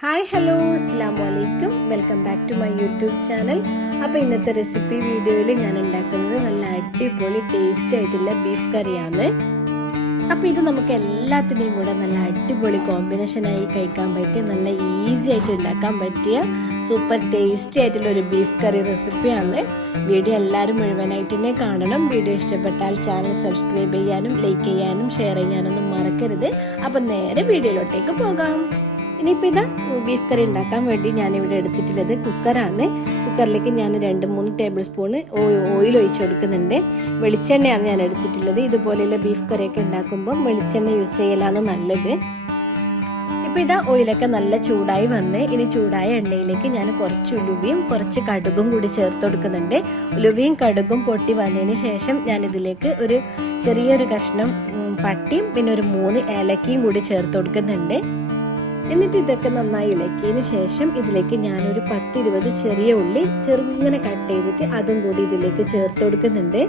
Hi hello അസ്സലാമു അലൈക്കും, welcome back to my YouTube channel. അപ്പോൾ ഇന്നത്തെ റെസിപ്പി വീഡിയോയിൽ ഞാൻ ഉണ്ടാക്കുന്നത് നല്ല അടിപൊളി ടേസ്റ്റ് ആയിട്ടുള്ള ബീഫ് കറിയാണ്. അപ്പോൾ ഇത് നമുക്ക് എല്ലാത്തിനെയും കൂടെ നല്ല അടിപൊളി കോമ്പിനേഷനായി കഴിക്കാൻ പറ്റിയ, നല്ല ഈസി ആയിട്ട് ഉണ്ടാക്കാൻ പറ്റിയ സൂപ്പർ ടേസ്റ്റി ആയിട്ടുള്ള ഒരു ബീഫ് കറി റെസിപ്പിയാണ്. വീഡിയോ എല്ലാവരും മുഴുവനായിട്ട് തന്നെ കാണണം. വീഡിയോ ഇഷ്ടപ്പെട്ടാൽ ചാനൽ സബ്സ്ക്രൈബ് ചെയ്യാനും ലൈക്ക് ചെയ്യാനും ഷെയർ ചെയ്യാനൊന്നും മറക്കരുത്. അപ്പം നേരെ വീഡിയോയിലോട്ടേക്ക് പോകാം. ഇനിയിപ്പോൾ ഇതാ ബീഫ് കറി ഉണ്ടാക്കാൻ വേണ്ടി ഞാനിവിടെ എടുത്തിട്ടുള്ളത് കുക്കറാണ്. കുക്കറിലേക്ക് ഞാൻ 2-3 ടേബിൾ സ്പൂണ് ഓയിൽ ഒഴിച്ചു കൊടുക്കുന്നുണ്ട്. വെളിച്ചെണ്ണയാണ് ഞാൻ എടുത്തിട്ടുള്ളത്. ഇതുപോലെയുള്ള ബീഫ് കറിയൊക്കെ ഉണ്ടാക്കുമ്പോൾ വെളിച്ചെണ്ണ യൂസ് ചെയ്യലാണ് നല്ലത്. ഇപ്പോൾ ഇതാ ഓയിലൊക്കെ നല്ല ചൂടായി വന്ന്, ഇനി ചൂടായ എണ്ണയിലേക്ക് ഞാൻ കുറച്ച് ഉലുവയും കുറച്ച് കടുകും കൂടി ചേർത്ത് കൊടുക്കുന്നുണ്ട്. ഉലുവയും കടുകും പൊട്ടി വന്നതിന് ശേഷം ഞാൻ ഇതിലേക്ക് ഒരു ചെറിയൊരു കഷ്ണം പട്ടിയും പിന്നെ ഒരു 3 ഏലക്കയും കൂടി ചേർത്ത് കൊടുക്കുന്നുണ്ട്. എന്നിട്ട് ഇതൊക്കെ നന്നായി ഇളക്കിയതിന് ശേഷം ഇതിലേക്ക് ഞാനൊരു 10-20 ചെറിയ ഉള്ളി ചെറുങ്ങനെ കട്ട് ചെയ്തിട്ട് അതും കൂടി ഇതിലേക്ക് ചേർത്ത് കൊടുക്കുന്നുണ്ട്.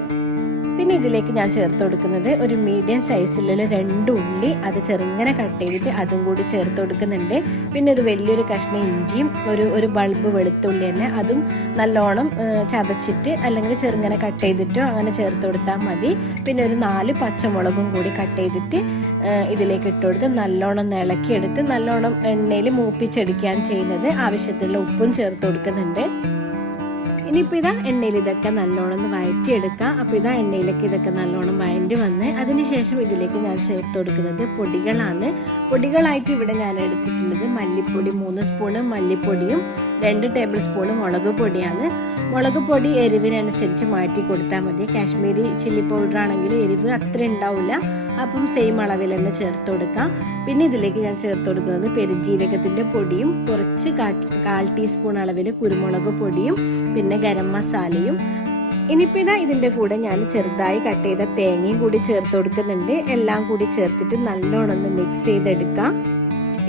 പിന്നെ ഇതിലേക്ക് ഞാൻ ചേർത്ത് കൊടുക്കുന്നത് ഒരു മീഡിയം സൈസിലുള്ള 2 ഉള്ളി, അത് ചെറുങ്ങനെ കട്ട് ചെയ്തിട്ട് അതും കൂടി ചേർത്ത് കൊടുക്കുന്നുണ്ട്. പിന്നെ ഒരു വലിയൊരു കഷ്ണം ഇഞ്ചിയും ഒരു ബൾബ് വെളുത്തുള്ളി തന്നെ, അതും നല്ലോണം ചതച്ചിട്ട് അല്ലെങ്കിൽ ചെറുങ്ങനെ കട്ട് ചെയ്തിട്ടോ അങ്ങനെ ചേർത്ത് കൊടുത്താൽ മതി. പിന്നെ ഒരു 4 പച്ചമുളകും കൂടി കട്ട് ചെയ്തിട്ട് ഇതിലേക്ക് ഇട്ട് കൊടുത്ത് നല്ലോണം ഇളക്കിയെടുത്ത് നല്ലോണം എണ്ണയിൽ മൂപ്പിച്ചെടുക്കുകയാണ് ചെയ്യുന്നത്. ആവശ്യത്തിലുള്ള ഉപ്പും ചേർത്ത് കൊടുക്കുന്നുണ്ട്. ഇനിയിപ്പോൾ ഇതാ എണ്ണയിൽ ഇതൊക്കെ നല്ലോണം ഒന്ന് വഴറ്റിയെടുക്കാം. അപ്പോൾ ഇതാ എണ്ണയിലേക്ക് ഇതൊക്കെ നല്ലോണം വഴറ്റി വന്ന് അതിനുശേഷം ഇതിലേക്ക് ഞാൻ ചേർത്ത് കൊടുക്കുന്നത് പൊടികളാണ്. പൊടികളായിട്ട് ഇവിടെ ഞാൻ എടുത്തിട്ടുള്ളത് മല്ലിപ്പൊടി 3 സ്പൂണ് മല്ലിപ്പൊടിയും 2 ടേബിൾ സ്പൂണ് മുളക് പൊടിയാണ്. മുളക് പൊടി എരിവിനനുസരിച്ച് മാറ്റി കൊടുത്താൽ മതി. കാശ്മീരി ചില്ലി പൗഡർ ആണെങ്കിൽ എരിവ് അത്ര ഉണ്ടാവില്ല, അപ്പം സെയിം അളവിൽ തന്നെ ചേർത്ത് കൊടുക്കാം. പിന്നെ ഇതിലേക്ക് ഞാൻ ചേർത്ത് കൊടുക്കുന്നത് പെരുംജീരകത്തിന്റെ പൊടിയും കുറച്ച് 1/4 ടീസ്പൂൺ അളവിൽ കുരുമുളക് പൊടിയും പിന്നെ ഗരം മസാലയും. ഇനിയിപ്പോൾ ഇതാ ഇതിന്റെ കൂടെ ഞാൻ ചെറുതായി കട്ട് ചെയ്ത തേങ്ങയും കൂടി ചേർത്ത് കൊടുക്കുന്നുണ്ട്. എല്ലാം കൂടി ചേർത്തിട്ട് നല്ലോണം ഒന്ന് മിക്സ് ചെയ്തെടുക്കാം.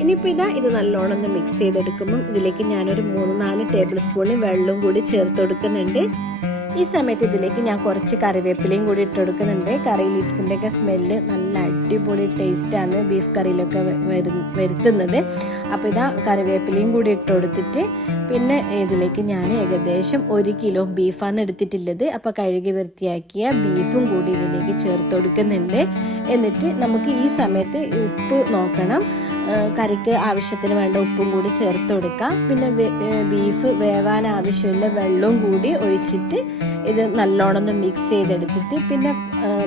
ഇനിയിപ്പോൾ ഇതാ ഇത് നല്ലോണം ഒന്ന് മിക്സ് ചെയ്തെടുക്കുമ്പോൾ ഇതിലേക്ക് ഞാനൊരു 3-4 ടേബിൾ സ്പൂൺ വെള്ളവും കൂടി ചേർത്ത് കൊടുക്കുന്നുണ്ട്. ഈ സമയത്ത് ഇതിലേക്ക് ഞാൻ കുറച്ച് കറിവേപ്പിലയും കൂടി ഇട്ട് കൊടുക്കുന്നുണ്ട്. കറി ലീവ്സിൻ്റെ ഒക്കെ സ്മെല്ല് നല്ല അടിപൊളി ടേസ്റ്റാണ് ബീഫ് കറിയിലൊക്കെ വരുത്തുന്നത്. അപ്പോൾ ഇതാ കറിവേപ്പിലയും കൂടി ഇട്ട് കൊടുത്തിട്ട് പിന്നെ ഇതിലേക്ക് ഞാൻ ഏകദേശം 1 കിലോ ബീഫാണ് എടുത്തിട്ടുള്ളത്. അപ്പോൾ കഴുകി വൃത്തിയാക്കിയ ബീഫും കൂടി ഇതിലേക്ക് ചേർത്ത് കൊടുക്കുന്നുണ്ട്. എന്നിട്ട് നമുക്ക് ഈ സമയത്ത് ഉപ്പ് നോക്കണം. കറിക്ക് ആവശ്യത്തിന് വേണ്ട ഉപ്പും കൂടി ചേർത്ത് കൊടുക്കാം. പിന്നെ ബീഫ് വേവാൻ ആവശ്യമുള്ള വെള്ളവും കൂടി ഒഴിച്ചിട്ട് ഇത് നല്ലോണം ഒന്ന് മിക്സ് ചെയ്തെടുത്തിട്ട് പിന്നെ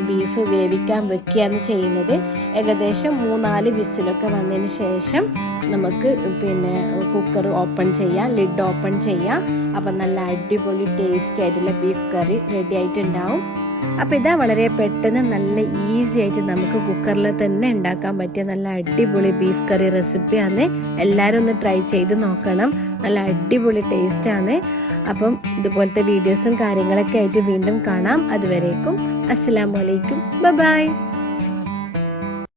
ബീഫ് വേവിക്കാൻ വെക്കുകയാണ് ചെയ്യുന്നത്. ഏകദേശം 3-4 വിസിലൊക്കെ വന്നതിന് ശേഷം നമുക്ക് പിന്നെ കുക്കർ ഓപ്പൺ ചെയ്യാം, ലിഡ് ഓപ്പൺ ചെയ്യാം. അപ്പം നല്ല അടിപൊളി ടേസ്റ്റ് ആയിട്ടുള്ള ബീഫ് കറി റെഡി ആയിട്ടുണ്ടാവും. അപ്പോൾ ഇതാ വളരെ പെട്ടെന്ന് നല്ല ഈസി ആയിട്ട് നമുക്ക് കുക്കറിൽ തന്നെ ഉണ്ടാക്കാൻ പറ്റിയ നല്ല അടിപൊളി ബീഫ് കറി റെസിപ്പിയാണ്. എല്ലാവരും ഒന്ന് ട്രൈ ചെയ്ത് നോക്കണം. നല്ല അടിപൊളി ടേസ്റ്റാണ്. അപ്പം ഇതുപോലത്തെ വീഡിയോസും കാര്യങ്ങളൊക്കെ ആയിട്ട് വീണ്ടും കാണാം. അതുവരേക്കും അസ്സലാമു അലൈക്കും, ബൈ.